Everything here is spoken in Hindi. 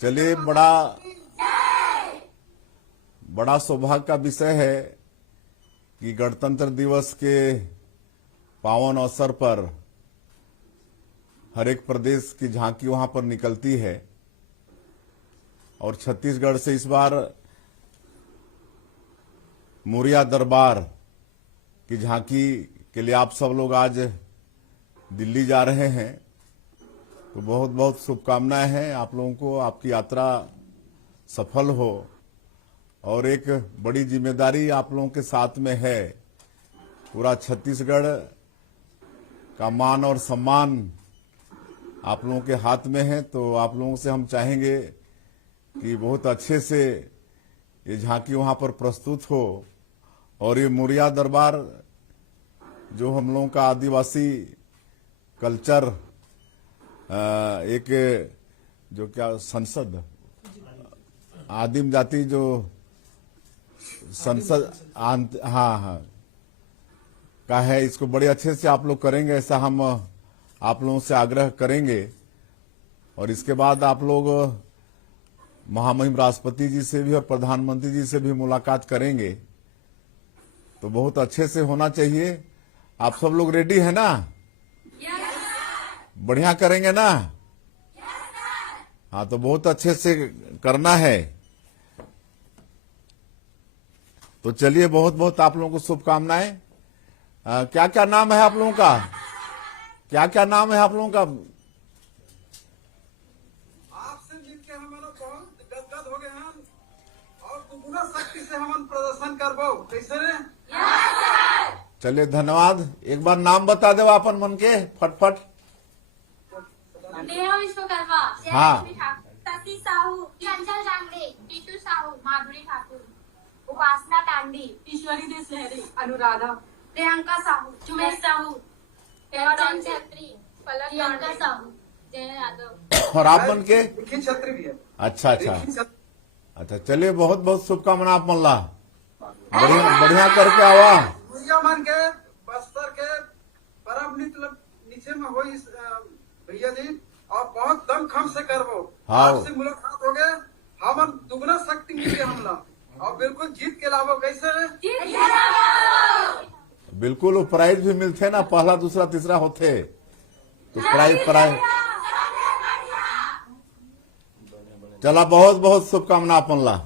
चलिए, बड़ा सौभाग्य का विषय है कि गणतंत्र दिवस के पावन अवसर पर हर एक प्रदेश की झांकी वहां पर निकलती है और छत्तीसगढ़ से इस बार मुरिया दरबार की झांकी के लिए आप सब लोग आज दिल्ली जा रहे हैं। तो बहुत बहुत शुभकामनाएं हैं आप लोगों को, आपकी यात्रा सफल हो और एक बड़ी जिम्मेदारी आप लोगों के साथ में है। पूरा छत्तीसगढ़ का मान और सम्मान आप लोगों के हाथ में है। तो आप लोगों से हम चाहेंगे कि बहुत अच्छे से ये झांकी वहां पर प्रस्तुत हो और ये मुरिया दरबार जो हम लोगों का आदिवासी कल्चर एक जो क्या संसद आदिम जाति जो संसद हाँ का है, इसको बड़े अच्छे से आप लोग करेंगे, ऐसा हम आप लोगों से आग्रह करेंगे। और इसके बाद आप लोग महामहिम राष्ट्रपति जी से भी और प्रधानमंत्री जी से भी मुलाकात करेंगे। तो बहुत अच्छे से होना चाहिए। आप सब लोग रेडी है ना? बढ़िया करेंगे ना? हाँ, तो बहुत अच्छे से करना है। तो चलिए, बहुत बहुत आप लोगों को शुभकामनाएं। क्या क्या नाम है आप लोगों का? क्या क्या नाम है आप लोगों का? आपसे मिलके हम बहुत गदगद हो गए हैं और दुगुना शक्ति से हम प्रदर्शन करबो। कैसे रे? चलिए, धन्यवाद। एक बार नाम बता दो अपन मन के फटफट। नेहा विश्वकर्मा, हाँ। शशि साहू, चंचल जांगड़े, टीटू साहू, माधुरी ठाकुर, उपासना तांडी, ईश्वरी देश लहरी, अनुराधा, प्रियंका साहू, जुमेश साहू, चंद छत्री, प्रियंका साहू, जय यादव। और आप मन के? लिखी छत्री भी है। अच्छा अच्छा, चलिए, बहुत बहुत शुभकामना आप मल्ला। बढ़िया करके आवा। मुरिया मन के बस्तर के परम नीचे में हो इस भैया जी, और बहुत दम खम से करबो। हाँ। आपसे मुलाकात हो गए, हम दुगना शक्ति मिले हमला और बिल्कुल जीत के लाभो। कैसे रे? बिल्कुल, प्राइज भी मिलते ना, पहला दूसरा तीसरा होते तो प्राइज। चला, बहुत बहुत शुभकामना अपन ला।